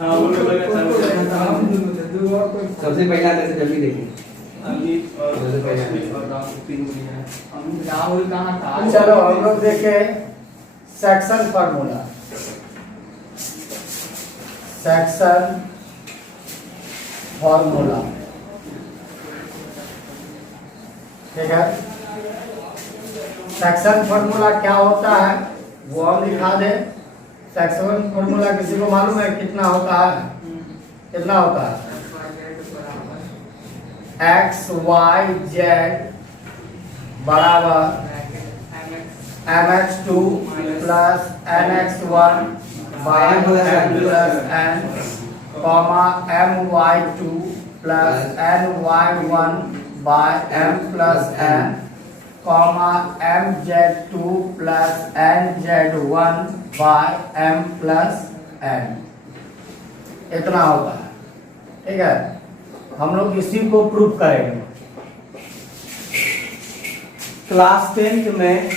हाँ वो लोग सबसे पहले आते थे जल्दी देखिए अमित और रश्मि और राहुल तीन गुड़िया है। राहुल कहाँ था? चलो हम लोग देखे सेक्शन फार्मूला। सेक्शन फार्मूला ठीक है। सेक्शन फार्मूला क्या होता है वो हम लिखा दे। सेक्शन फार्मूला किसी को मालूम है कितना होता है? कितना होता है? एक्स वाई जेड बराबर mx2 plus mx1 by m plus n comma my2 plus ny1 by m plus n comma mz2 plus nz1 by m plus n। इतना होता है ठीक है। हम लोग इसी को प्रूव करेंगे। क्लास 10th में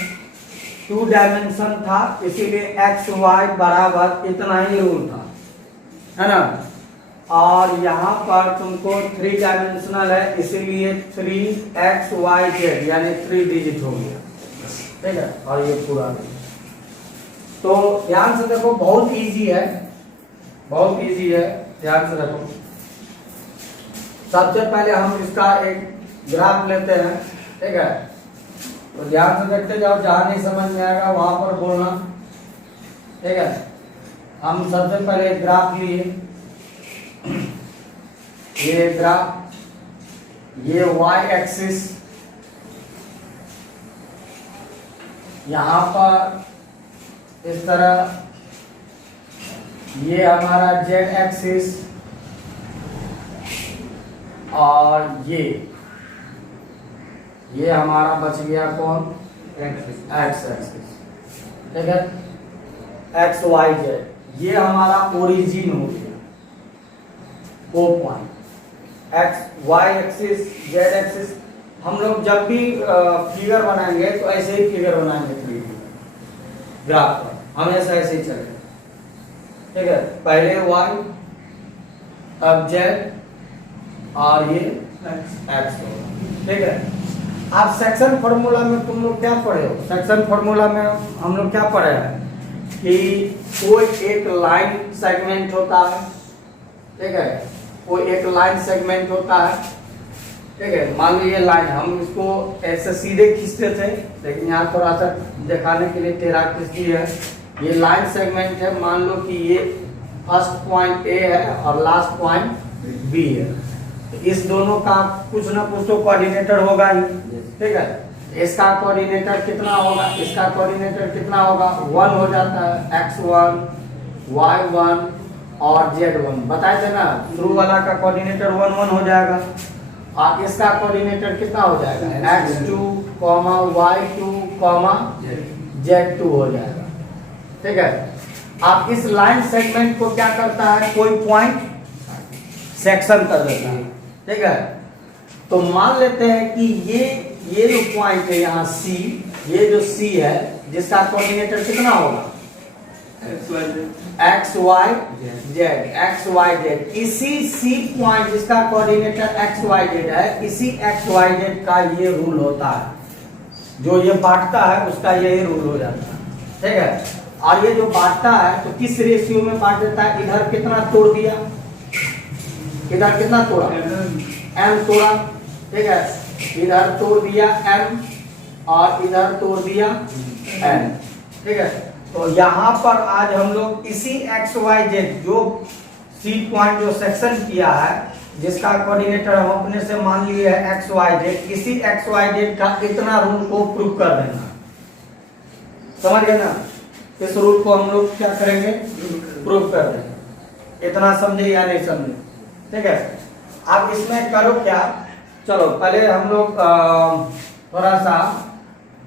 2 डायमेंशन था इसीलिए एक्स वाई बराबर इतना ही रूल था है ना। और यहाँ पर तुमको 3 डायमेंशनल है इसीलिए 3xyz यानी 3 डिजिट हो गया ठीक है। और ये पूरा तो ध्यान से देखो बहुत इजी है, बहुत इजी है। ध्यान से देखो सबसे पहले हम इसका एक ग्राफ लेते हैं ठीक है। तो ध्यान से देखते जाओ, जहां नहीं समझ में आएगा वहां पर बोलना ठीक है। हम सबसे पहले एक ग्राफ लिए, ये ग्राफ, ये वाई एक्सिस, यहाँ पर इस तरह ये हमारा जेड एक्सिस और ये हमारा बच गया कौन? एक्स एक्सिस ठीक है। एक्स वाई जेड ये हमारा ओरिजिन हो गया, O point. X Y axis Z axis हम लोग जब भी फिगर बनाएंगे तो ऐसे ही फिगर बनाएंगे 3D ग्राफ पर, हमेशा ऐसे ही चलेगा ठीक है। पहले वाई अब जेड और ये एक्स ठीक है। आप सेक्शन फार्मूला में तुम लोग क्या पढ़े हो? सेक्शन फार्मूला में हम लोग क्या पढ़े हैं कि कोई एक लाइन सेगमेंट होता है ठीक है। कोई एक लाइन सेगमेंट होता है ठीक है। मान लो ये लाइन, हम इसको ऐसे सीधे खींचते थे लेकिन यहाँ थोड़ा सा दिखाने के लिए टेढ़ा खींच दिया है। ये लाइन सेगमेंट है, मान लो कि ये फर्स्ट पॉइंट ए है और लास्ट पॉइंट बी है। इस दोनों का कुछ ना कुछ तो कोऑर्डिनेटर होगा ही ठीक है। इसका कोऑर्डिनेटर कितना होगा? इसका कोऑर्डिनेटर कितना होगा? 1 हो जाता है, x1 y1 और z1 बताए थे ना। शुरू वाला का कोऑर्डिनेटर 1 1 हो जाएगा और इसका कोऑर्डिनेटर कितना हो जाएगा? x2 y2 z2 हो जाएगा ठीक है। आप इस लाइन सेगमेंट को क्या करता है, कोई पॉइंट सेक्शन कर देता है ठीक है। तो मान लेते हैं कि ये जो पॉइंट है यहाँ C, ये जो C है जिसका कोऑर्डिनेटर कितना होगा? x y z। इसी C पॉइंट जिसका कोऑर्डिनेटर x y z है, इसी x y z का ये रूल होता है। जो ये बांटता है उसका यही रूल हो जाता है ठीक है। और ये जो बांटता है तो किस रेशियो में बांट देता है? इधर कितना तोड़ दिया, इधर कितना तोड़ा? m तोड़ा ठीक है। इधर तोड़ दिया m और इधर तोड़ दिया n ठीक है। तो यहाँ पर आज हम लोग इसी एक्स वाई जेड जो सी पॉइंट जो सेक्शन किया है जिसका कोऑर्डिनेटर हम अपने से मान लिए है एक्स वाई जेड, इसी एक्स वाई जेड का इतना रूल को प्रूव कर देना। समझ गए ना? इस रूल को हम लोग क्या करेंगे? प्रूव कर देंगे। इतना समझे या नहीं समझे? ठीक है। अब इसमें करो क्या, चलो पहले हम लोग थोड़ा सा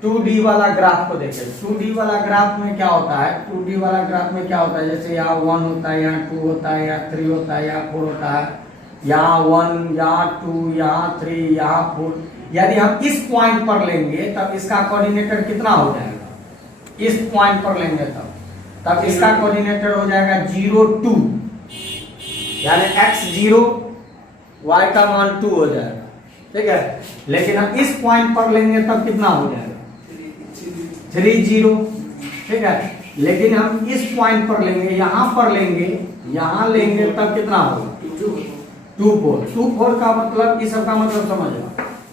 2D वाला ग्राफ को देखें। 2D वाला ग्राफ में क्या होता है? 2D वाला ग्राफ में क्या होता है? जैसे यहाँ 1 होता है, यहाँ 2 होता है, यहाँ 3 होता है, यहाँ 4 होता है, यहाँ 1, यहाँ 2, यहाँ 3, यहाँ 4। यदि हम इस पॉइंट पर लेंगे तब इसका कोऑर्डिनेटर कितना हो जाएगा? इस पॉइंट पर लेंगे तब इसका कोऑर्डिनेटर हो जाएगा 0 2 यानी x 0 y का मान 2 हो जाएगा, ठीक है। लेकिन हम इस पॉइंट पर लेंगे तब कितना हो जाएगा 3 0, ठीक है। लेकिन हम इस पॉइंट पर लेंगे, यहाँ पर लेंगे, यहाँ लेंगे तब कितना होगा 2 4। 2 4 का मतलब, इस सब का मतलब समझ लो।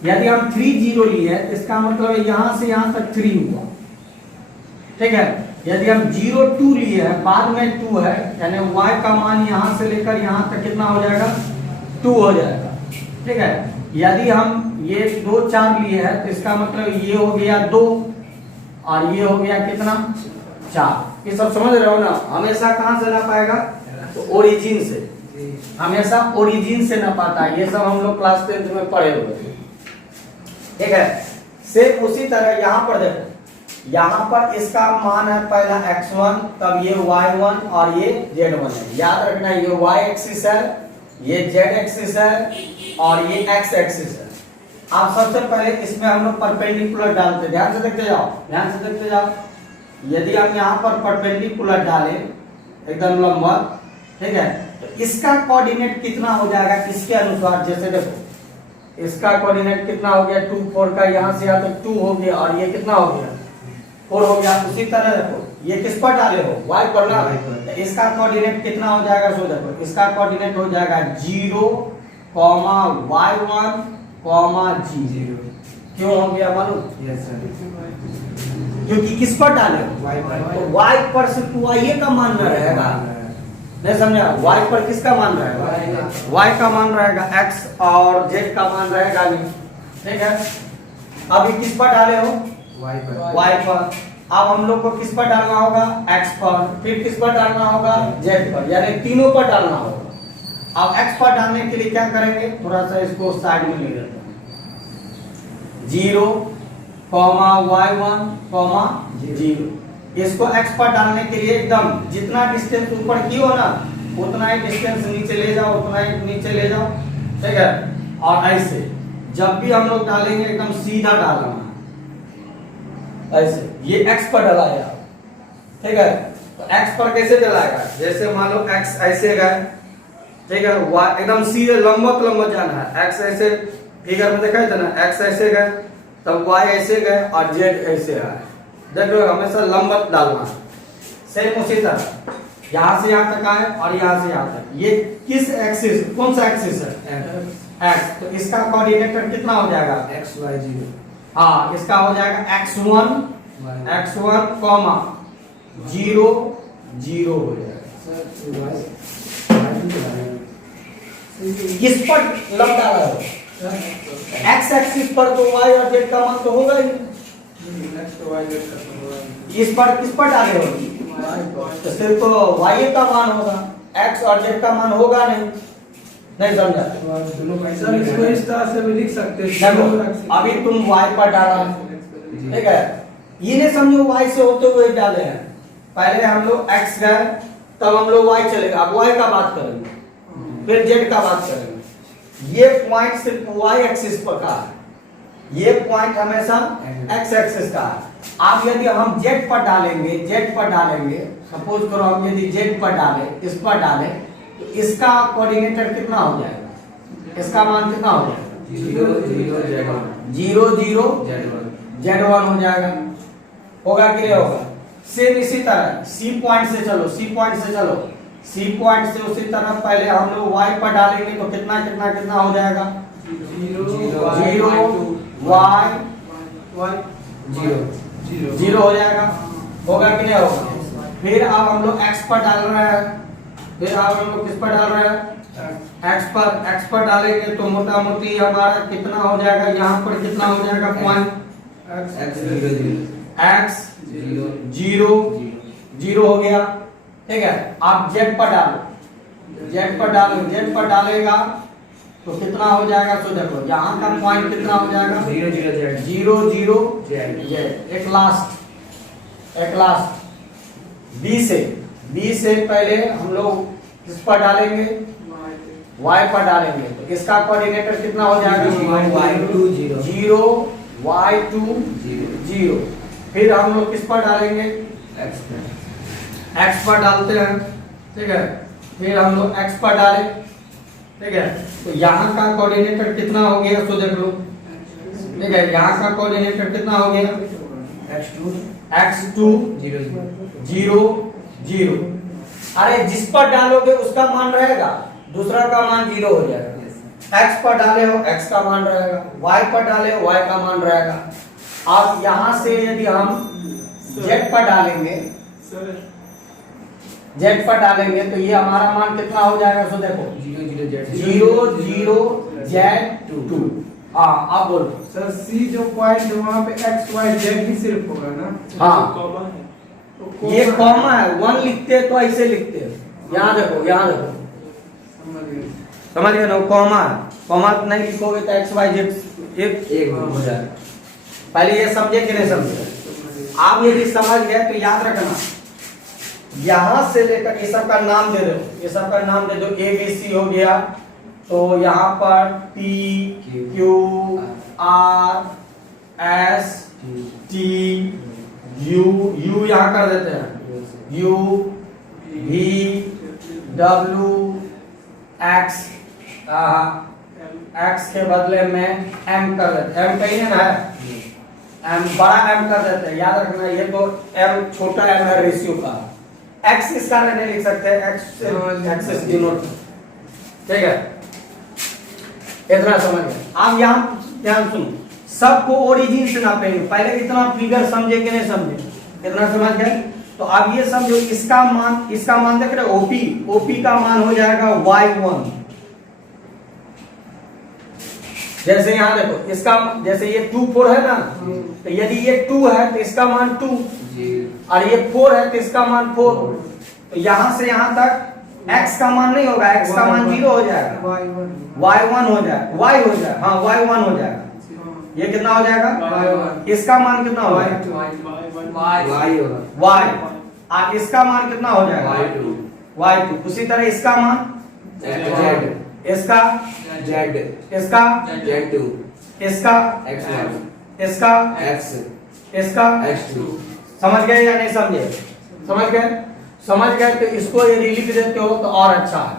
यदि हम 3 0 लिए तो इसका मतलब यहाँ से यहाँ तक 3 हुआ, ठीक है। यदि हम 0 2 लिए हैं, बाद में 2 है, यानी y का मान यहाँ से लेकर यहाँ तक कितना हो जाएगा 2 हो जाएगा, ठीक है। यदि हम ये 2 4 लिए हैं तो इसका मतलब ये हो गया 2 और ये हो गया कितना 4। ये सब समझ रहे हो ना। हमेशा कहां से ना पाएगा तो ओरिजिन से, हमेशा ओरिजिन से ना पाता है। ये सब हम लोग क्लास 10th में पढ़े हुए थे, ठीक है। सेम उसी तरह यहाँ पर देखो, यहाँ पर इसका मान है पहला x1, तब ये y1 और ये z1 है। याद रखना ये y एक्सिस है, ये z एक्सिस है और ये x एक्सिस है। आप सबसे पहले इसमें हम लोग परपेंडिकुलर डालते, ध्यान से देखते जाओ, ध्यान से देखते जाओ। यदि हम यहाँ पर परपेंडिकुलर डालें एकदम लंबा, ठीक है, तो इसका कोऑर्डिनेट कितना हो जाएगा किसके अनुसार। जैसे देखो इसका कोऑर्डिनेट कितना हो गया 2 4 का, यहाँ से यहाँ तक 2 हो गया और ये कितना हो गया 4 हो गया। उसी तरह देखो ये किस पर डाले हो y पर ना, तो इसका कोऑर्डिनेट कितना हो जाएगा सो देखो, इसका कोऑर्डिनेट हो जाएगा 0, y1, 0। क्यों हो गया मालूम? Yes sir. क्योंकि किस पर डाले हो तो y पर सिर्फ y का मान रहेगा, नहीं समझा। y पर किसका मान रहेगा y का मान रहेगा, x और z का मान रहेगा नहीं, ठीक है। अभी किस पर डाले हो y पर। अब हम लोग को किस पर डालना होगा x पर, फिर किस पर डालना होगा z पर, यानी तीनों पर डालना होगा। अब x पर डालने के लिए क्या करेंगे, थोड़ा सा इसको साइड में ले लेते हैं। 0, y1, 0। इसको x पर डालने के लिए एकदम जितना डिस्टेंस ऊपर की हो ना उतना ही डिस्टेंस नीचे ले जाओ, उतना ही नीचे ले जाओ, ठीक है। और ऐसे जब भी हम लोग डालेंगे एकदम सीधा डालना, ऐसे ये x पर डलाएगा, ठीक है। तो x पर कैसे डलाएगा, जैसे मान लो x ऐसे गए, ठीक है, y एकदम सीधे लंबा जाना है। x ऐसे फिगर में दिखाई था ना, x ऐसे गए, तब y ऐसे गए और z ऐसे आए। देख लो हमेशा लंबवत डालना है। सेम उसी तरह यहाँ से यहाँ तक आए और यहाँ से यहाँ तक। ये किस एक्सिस, कौन सा एक्सिस है x, तो इसका कोऑर्डिनेटर कितना हो जाएगा x y 0। हाँ, इसका हो जाएगा x1, 0 0 हो जाएगा। किस पर लंब डाला है x एक्सिस पर, तो y और z का मान तो होगा ही। इस पर किस पर डाले हो तो सिर्फ तो y का मान होगा, x और z का मान होगा नहीं समझा। सर इसको इस तरह से भी लिख सकते हैं। अभी तुम y पर डाला, ठीक है, ये नहीं समझो y से होते हुए डाले हैं। पहले हम लोग x गए, तब हम लोग y चलेगा, अब y का बात करेंगे, फिर z का बात करेंगे। ये पॉइंट सिर्फ y एक्सिस पर का है, ये पॉइंट हमेशा x एक्सिस का है। अब यदि हम z पर डालेंगे, सपोज करो हम यदि z पर डालें, इस पर डालें, तो इसका कोऑर्डिनेटर कितना हो जाएगा, इसका मान कितना हो जाएगा 0 0 z1 हो जाएगा, होगा कि नहीं होगा। सेम इसी तरह C पॉइंट से चलो, C पॉइंट से उसी तरह पहले हम लोग y पर डालेंगे तो कितना हो जाएगा 0 हो जाएगा, होगा कि नहीं होगा। फिर अब हम लोग x पर डाल रहे हैं, फिर अब हम लोग किस पर डाल रहे हैं x पर डालेंगे तो मोटा मोटी हमारा कितना हो जाएगा, यहाँ पर कितना हो जाएगा पॉइंट x 0 हो गया, ठीक है। आप z पर डालेगा तो कितना हो जाएगा, तो देखो यहाँ का पॉइंट कितना हो जाएगा 0 0 z। एक लास्ट b से पहले हम लोग किस पर डालेंगे y पर डालेंगे, तो इसका कोऑर्डिनेटर कितना हो जाएगा y2 0 y2 0। फिर हम लोग किस पर डालेंगे x x पर डालते हैं, ठीक है। फिर हम लोग x पर डाले, ठीक है। तो यहाँ का कोऑर्डिनेटर कितना हो गया सो देख लो, ठीक है। यहाँ का कोऑर्डिनेटर कितना हो गया, x2 0 0। अरे जिस पर डालोगे उसका मान रहेगा, दूसरा का मान 0 हो जाएगा। x पर डाले हो x का मान रहेगा, y पर डाले हो y का मान रहेगा। अब यहां से यदि हम z पर डालेंगे, z पर डालेंगे तो ये हमारा मान कितना हो जाएगा सो देखो 0 0 z2। हाँ आप बोलो सर सी जो पॉइंट है वहाँ पे एक्स वाई जेड ही सिर्फ होगा ना। हाँ तो ये कॉमा है, 1 लिखते हैं तो ऐसे लिखते हैं। यहाँ देखो, यहाँ देखो, समझ गए ना, कॉमा है, कॉमा नहीं लिखोगे तो एक्स वाई जेड एक हो जाएगा। पहले ये समझे कि नहीं समझे? आप यदि समझ गए तो याद रखना, यहां से लेकर ये सब का नाम दे दो, ये सब का नाम दे दो। ए बी सी हो गया, तो यहाँ पर P Q R S T U यहाँ कर देते हैं, U V W X, X के बदले में M कर देते हैं। M कहीं ना है, M बड़ा M कर देते हैं, याद रखना। ये तो M छोटा M है रेशियो का, X इसका नहीं लिख सकते, X डिनोट, ठीक है। इतना समझ गए। अब यहाँ ध्यान सुनो, सबको ओरिजिन से नापेंगे। पहले इतना फिगर समझे कि नहीं समझे, इतना समझ गए। तो अब ये समझो, इसका मान देख रहे हो, ओपी का मान हो जाएगा y1। जैसे यहाँ देखो, इसका जैसे ये 2 4 है ना, तो यदि ये 2 है तो इसका मान 2, और ये 4 है तो इसका मान 4। तो यहाँ से यहाँ तक x का मान नहीं होगा, x का मान 0 हो जाएगा, y1 हो जाएगा, y हो जाएगा, हाँ y1 हो जाएगा। ये कितना हो जाएगा, इसका मान कितना होगा, y। और इसका मान कितना हो जाएगा, y2। उसी तरह इसका मान z, इसका z, इसका z2, इसका x1, इसका x, इसका x2। समझ गए या नहीं समझे? समझ गए? समझ गए तो इसको यदि लिख देते हो तो और अच्छा है,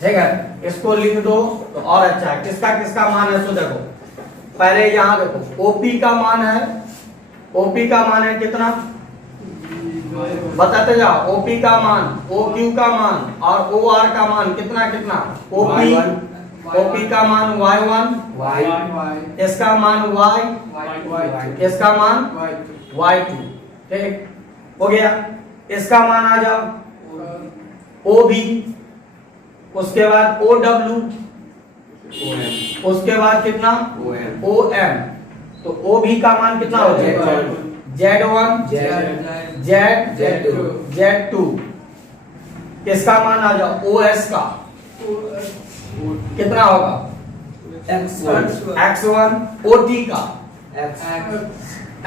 ठीक है। इसको लिख दो तो और अच्छा है। किसका किसका मान है सो देखो, पहले यहाँ देखो, ओपी का मान है, ओपी का मान है कितना, बताते जाओ। ओपी का मान, ओक्यू का मान और ओआर का मान कितना कितना, ओपी का मान y1, इसका मान y, इसका मान y2, ठीक हो गया। इसका मान आ जाओ OB, उसके बाद OW, उसके बाद कितना OM। तो OB का मान कितना हो जाएगा, Z1 Z2। इसका मान आ जाओ OS का कितना होगा, X1। OT का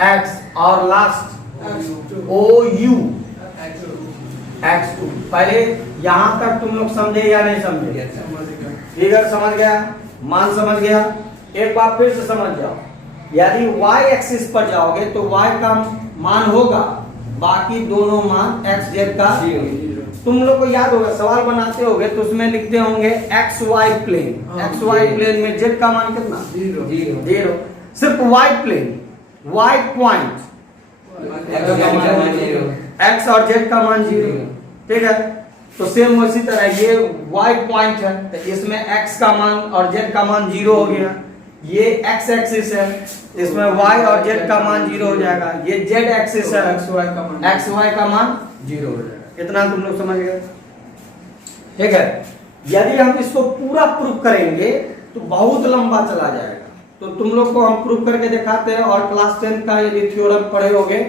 X, और लास्ट OU X2। पहले यहां तक तुम लोग समझे या नहीं समझे? फिगर समझ गया, मान समझ गया। एक बार फिर से समझ जाओ, यदि y एक्सिस पर जाओगे तो y का मान होगा, बाकी दोनों मान x z का। तुम लोग को याद होगा, सवाल बनाते होगे तो उसमें लिखते होंगे XY प्लेन, XY प्लेन में z का मान कितना, 0। सिर्फ y plane, y point, x और z का मान 0, ठीक है। तो सेम उसी तरह ये y पॉइंट है, तो इसमें x का मान और z का मान 0 हो गया। ये x एक्सिस है, इसमें y और z का मान 0 हो जाएगा। ये z एक्सिस है, xy का मान 0 हो जाएगा। इतना तुम लोग समझ गए, ठीक है। यदि हम इसको पूरा प्रूफ करेंगे तो बहुत लंबा चला जाएगा, तो तुम लोग को हम प्रूफ करके दिखाते हैं। और क्लास 10 का यदि थ्योरम पढ़े होगे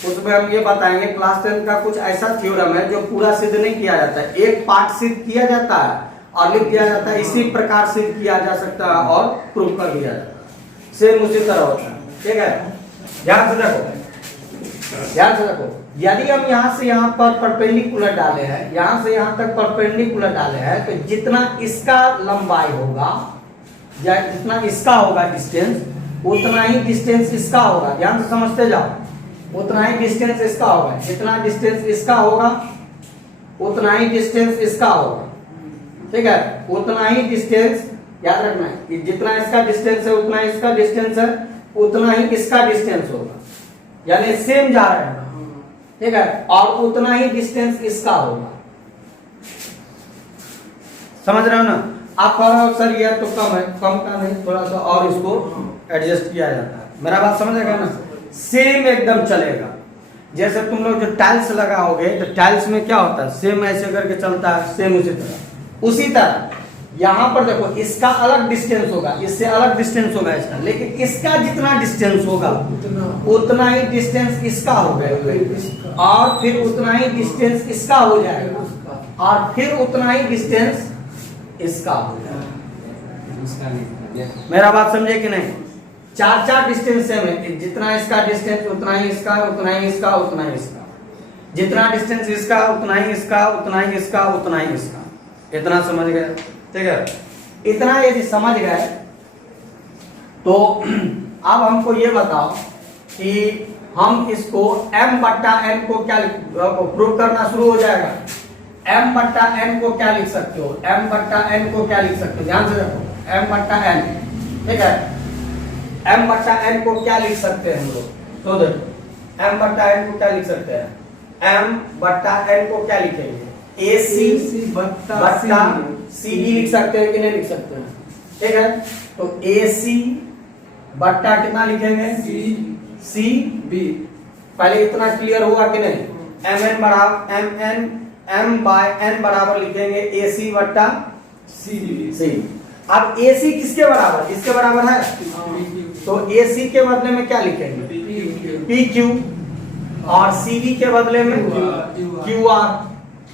उसमें हम ये बताएंगे, क्लास 10 का कुछ ऐसा थ्योरम है जो पूरा सिद्ध नहीं किया जाता है, एक पार्ट सिद्ध किया जाता है और लिख दिया जाता है। इसी प्रकार सिद्ध किया जा सकता है और प्रूफ कर दिया जाता है, सेम उसी तरह होता है, ठीक है। ध्यान से देखो, ध्यान से देखो। यदि हम यहाँ से यहाँ पर परपेंडिकुलर डाले हैं, यहाँ से यहाँ तक परपेंडिकुलर डाले हैं, तो जितना इसका लंबाई होगा या जितना इसका होगा डिस्टेंस, उतना ही डिस्टेंस इसका होगा। ध्यान से समझते जाओ, उतना ही डिस्टेंस इसका होगा। जितना डिस्टेंस इसका होगा उतना ही डिस्टेंस इसका होगा, ठीक है, उतना ही डिस्टेंस याद रखना है कि जितना इसका डिस्टेंस है उतना इसका डिस्टेंस है, उतना ही इसका डिस्टेंस होगा, यानी सेम जा रहा है, ठीक है, और उतना ही डिस्टेंस इसका होगा। समझ रहे हो ना? आप कह रहे हो सर ये तो कम है, कम का नहीं, थोड़ा सा और इसको एडजस्ट किया जाता है। मेरा बात समझ गया ना? सेम एकदम चलेगा। जैसे तुम लोग जो टाइल्स लगाओगे तो टाइल्स में क्या होता है, सेम ऐसे करके चलता है, सेम उसी तरह यहाँ पर देखो इसका अलग डिस्टेंस होगा, इससे अलग डिस्टेंस होगा इसका, लेकिन इसका जितना डिस्टेंस होगा उतना ही डिस्टेंस इसका होगा, और फिर उतना ही डिस्टेंस इसका हो जाएगा, और फिर उतना ही डिस्टेंस इसका हो जाएगा। मेरा बात समझे कि नहीं? चार डिस्टेंस सेम है, जितना इसका डिस्टेंस उतना ही इसका, उतना ही इसका, उतना ही इसका, जितना डिस्टेंस इसका उतना ही इसका, उतना ही इसका, उतना ही इसका। इतना समझ गए? ठीक है, इतना यदि समझ गए तो अब हमको ये बताओ कि हम इसको m बट्टा n को क्या प्रूव करना शुरू हो जाएगा। m बट्टा n को क्या लिख सकते हो, m बट्टा n को क्या लिख सकते हो, ध्यान से देखो, m बट्टा n, ठीक है, m बट्टा n को क्या लिख सकते हैं हम लोग, तो देखो m बट्टा n को क्या लिख सकते हैं, m बट्टा n को क्या लिखेंगे, AC बट्टा CD लिख सकते हैं कि नहीं लिख सकते हैं, ठीक है, तो AC बट्टा कितना लिखेंगे, CB, पहले इतना क्लियर हुआ कि नहीं, MN बराबर M बाय N बराबर लिखेंगे AC बट्टा CB। अब AC किसके बराबर, इसके बराबर है, तो AC के बदले में क्या लिखेंगे, PQ, और CV के बदले में QR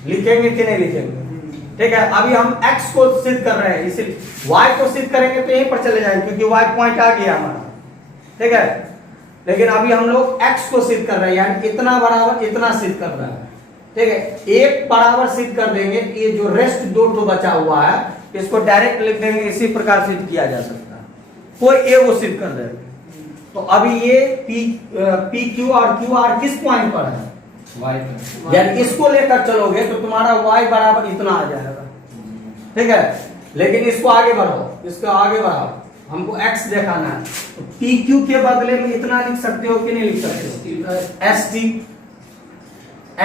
लिखेंगे कि नहीं लिखेंगे, ठीक है। अभी हम x को सिद्ध कर रहे हैं, इसीलिए y को सिद्ध करेंगे तो यहीं पर चले जाएंगे क्योंकि y पॉइंट आ गया हमारा, ठीक है, लेकिन अभी हम लोग x को सिद्ध कर रहे हैं, यानी इतना बराबर इतना सिद्ध कर रहा है, ठीक है। एक बराबर सिद्ध कर देंगे, ये जो रेस्ट दो तो बचा हुआ है इसको डायरेक्ट लिख देंगे, इसी प्रकार सिद्ध किया जा सकता है, कोई ए वो सिद्ध कर देंगे। तो अभी ये पी क्यू और क्यू आर किस पॉइंट पर है, यानी इसको लेकर चलोगे तो तुम्हारा y बराबर इतना आ जाएगा, ठीक है, लेकिन इसको आगे बढ़ाओ, इसको आगे बढ़ाओ, हमको x दिखाना है, तो PQ के बदले में इतना लिख सकते हो कि नहीं लिख सकते हो,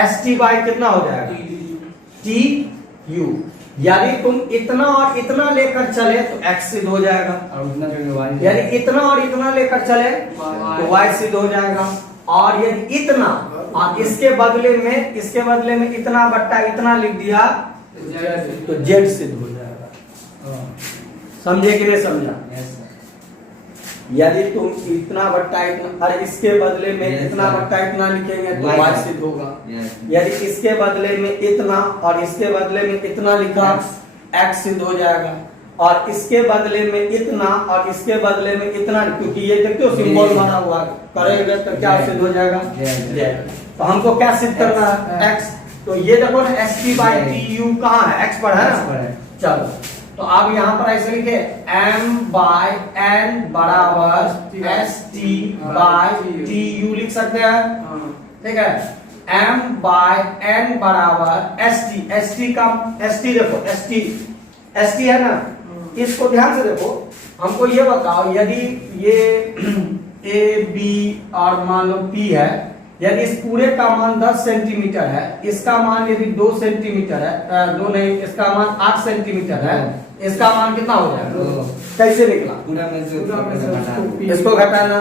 ST बाय कितना हो जाएगा, TU, यानी तुम इतना और इतना लेकर चले तो x सिद्ध हो जाएगा, और उतना जो y, यानी इतना और इतना लेकर चले तो y सिद्ध हो जाएगा, और यदि इतना और इसके बदले में इतना बट्टा इतना लिख दिया तो z सिद्ध हो जाएगा। समझे कि नहीं समझा? यदि तुम इतना बट्टा इतना और इसके बदले में इतना बट्टा इतना लिखेंगे तो y सिद्ध होगा, यदि इसके बदले में इतना और इसके बदले में इतना लिखा x सिद्ध हो जाएगा, और इसके बदले में इतना और इसके बदले में इतना, क्योंकि ये देखते हो सिंबल बना हुआ करेंगे तो क्या सिद्ध हो जाएगा, तो हमको क्या सिद्ध करना है, x, तो ये देखो ना ST बाय TU कहाँ है, x पर है ना, चलो तो अब यहाँ पर ऐसे लिखे M बाय N बराबर ST बाय TU लिख सकते हैं, ठीक है, M बाय N बराबर ST का ST देखो ST है ना, इसको ध्यान से देखो, हमको ये बताओ यदि ये A B और मान लो P है, यदि इस पूरे का मान 10 सेंटीमीटर है, इसका मान यदि 2 सेंटीमीटर है, दो नहीं, इसका मान 8 सेंटीमीटर है, इसका मान कितना हो जाएगा, कैसे निकला, पूरा में से इसको घटाना,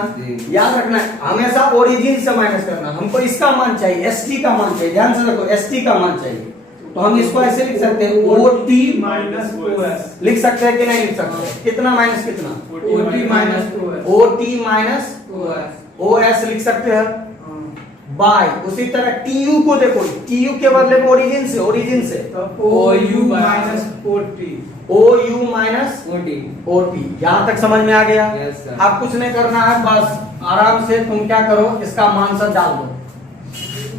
याद रखना हमेशा ओरिजिन से माइनस करना, हमको इसका मान चाहिए, ST का मान चाहिए, ध्यान से देखो ST का मान चाहिए, तो हम इसको ऐसे लिख सकते हैं OT माइनस OS लिख सकते हैं कि नहीं लिख सकते, कितना माइनस कितना, OT माइनस OS लिख सकते हैं, बाय उसी तरह TU को देखो, TU के बदले में ओरिजिन से OU minus OU minus OT, यहाँ तक समझ में आ गया। Yes, sir. अब कुछ नहीं करना है, बस आराम से तुम क्या करो, इसका मान सब डाल दो,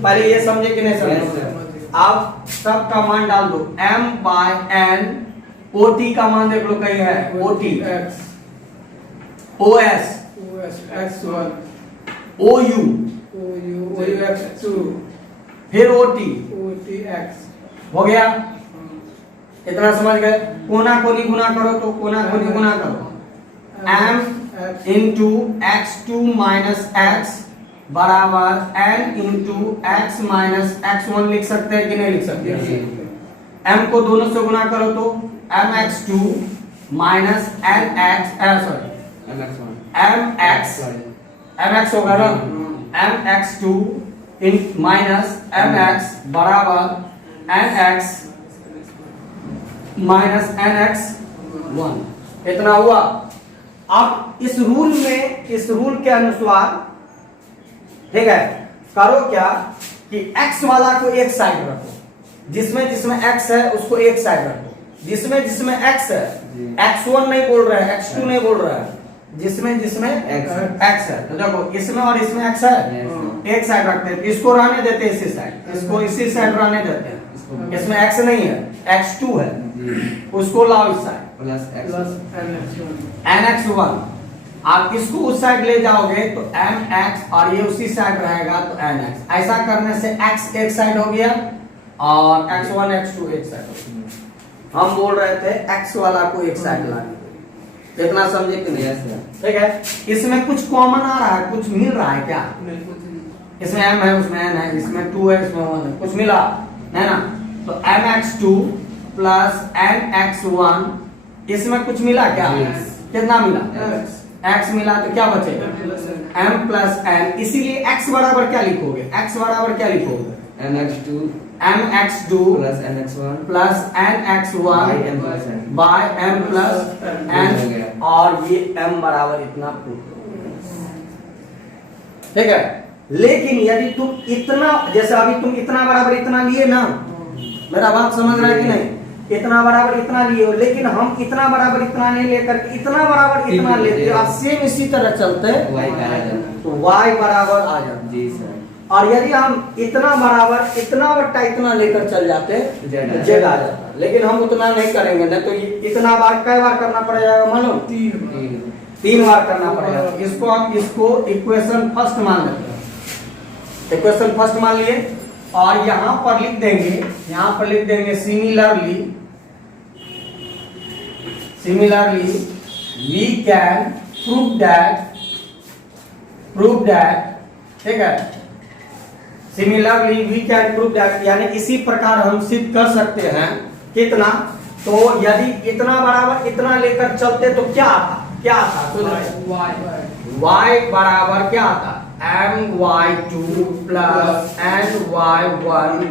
पहले ये समझे कि नहीं Yes, समझे, sir. अब सब का मान डाल दो, M बाय N, OT का मान देख लो कहीं है, OT, OS, OU, फिर OT, हो गया, इतना समझ गए। कोना कोनी गुना करो तो कोना कोनी गुना करो, m into x2 minus x बराबर n into x minus x1 लिख सकते हैं कि नहीं लिख सकते? m को दोनों से गुना करो तो mx2 माइनस mx होगा ना, mx2 माइनस mx बराबर nx माइनस nx1, इतना हुआ। अब इस रूल के अनुसार, ठीक है, करो क्या कि x वाला को एक साइड रखो, जिसमें जिसमें x है उसको एक साइड रखो, जिसमें जिसमें x है, x1 नहीं बोल रहा है, x2 नहीं बोल रहा है, जिसमें जिसमें x है, तो देखो इसमें और इसमें x है, एक साइड रखते हैं, इसको रहने देते हैं इसी साइड, इसको इसी साइड रहने देते हैं, इसमें x नहीं है, x2 है, उसको लाओ इस साइड प्लस nx1, आप इसको उस साइड ले जाओगे तो mx और ये उसी साइड रहेगा तो nx, ऐसा करने से x एक साइड हो गया और x1 x2 एक साइड हो गया। हम बोल रहे थे x वाला को एक साइड लाने, इतना समझे कि नहीं? ठीक है, इसमें कुछ कॉमन आ रहा है, कुछ मिल रहा है क्या? इसमें m है, उसमें n है, इसमें 2 है, इसमें 1 है, कुछ मिला है ना? तो mx2 प्लस nx1, इसमें कुछ मिला क्या? कितना मिला? x मिला, तो क्या बचेगा? m प्लस n, इसीलिए x बराबर क्या लिखोगे? x बराबर क्या लिखोगे? mx2 plus nx1 by m plus n, और ये m बराबर इतना प्रूफ, ठीक है। लेकिन यदि तुम इतना, जैसे अभी तुम इतना बराबर इतना लिए ना, मेरा बात समझ रहा है कि नहीं? इतना बराबर इतना लिए हो, लेकिन हम इतना बराबर इतना नहीं लेकर के इतना बराबर इतना लेते, अब सेम इसी तरह चलते तो y बराबर आ जाता जी सर। और यदि हम इतना बराबर इतना बट्टा इतना लेकर चल जाते z आ जाता, लेकिन हम उतना नहीं करेंगे, नहीं तो इतना बार कई बार करना पड़ जाएगा, मालूम? 3 बार करना पड़ेगा। इसको हम इसको इक्वेशन फर्स्ट मान लेते हैं, इक्वेशन फर्स्ट मान लिए, और यहां पर लिख देंगे, यहां पर लिख देंगे similarly we can prove that, ठीक है, similarly we can prove that, यानी इसी प्रकार हम सिद्ध कर सकते हैं कितना, तो यदि इतना बराबर इतना लेकर चलते तो क्या आता? तो y बराबर क्या आता? my2 plus ny1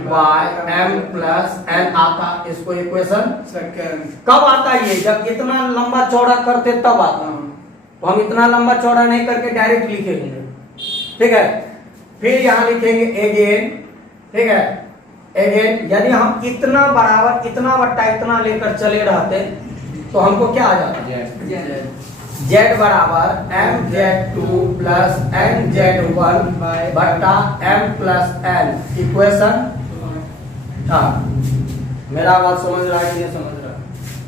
by m plus n आता। इसको इक्वेशन कब आता ये? जब इतना लंबा चौड़ा करते तब आता। तो हम इतना लंबा चौड़ा नहीं करके डायरेक्ट लिखेंगे, ठीक है। फिर यहाँ लिखेंगे अगेन, ठीक है, अगेन यदि हम इतना बराबर इतना बट्टा इतना लेकर चले रहते तो हमको क्या आ जाता? z बराबर mz2 प्लस nz1 बट्टा m प्लस n, इक्वेशन। हाँ, मेरा बात समझ रहा है कि नहीं समझ रहा?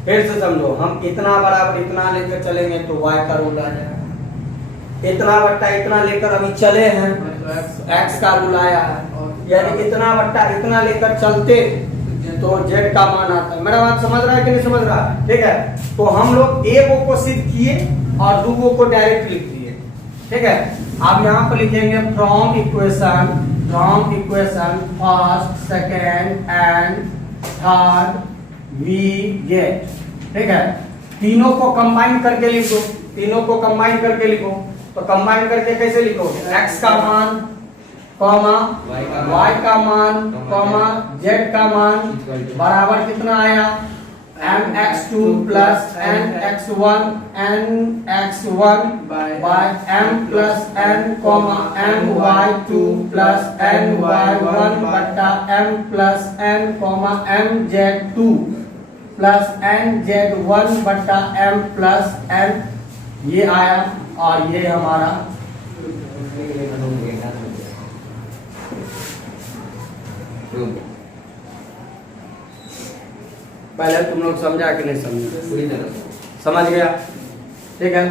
फिर से समझो, हम इतना बराबर इतना लेकर चलेंगे तो y का रूल आ जाएगा, इतना बट्टा इतना लेकर अभी चले हैं x का रूल आया है, यानी इतना बट्टा इतना लेकर चलते तो z का मान आता है। मेरा बात समझ रहा है कि नहीं समझ रहा? ठीक है, तो हम लोग एक को सिद्ध किए और दूगो को डायरेक्ट लिख दिए, ठीक है। अब यहाँ पर लिखेंगे from equation first second and third we get, ठीक है। तीनों को कंबाइन करके लिखो, तीनों को कंबाइन करके लिखो, तो कंबाइन करके कैसे लिखोगे? x का मान कॉमा y का मान कॉमा z का मान बराबर कितना आया? mx2 plus nx1 by m plus n comma my2 plus ny1 बट्टा m plus n comma mz2 plus nz1 बट्टा m प्लस n, ये आया। और ये हमारा पहले तुम लोग समझा कि नहीं समझा? पूरी तरह समझ गया, ठीक है।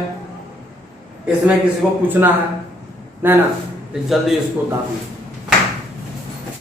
इसमें किसी को पूछना है नहीं ना, तो जल्दी इसको दाब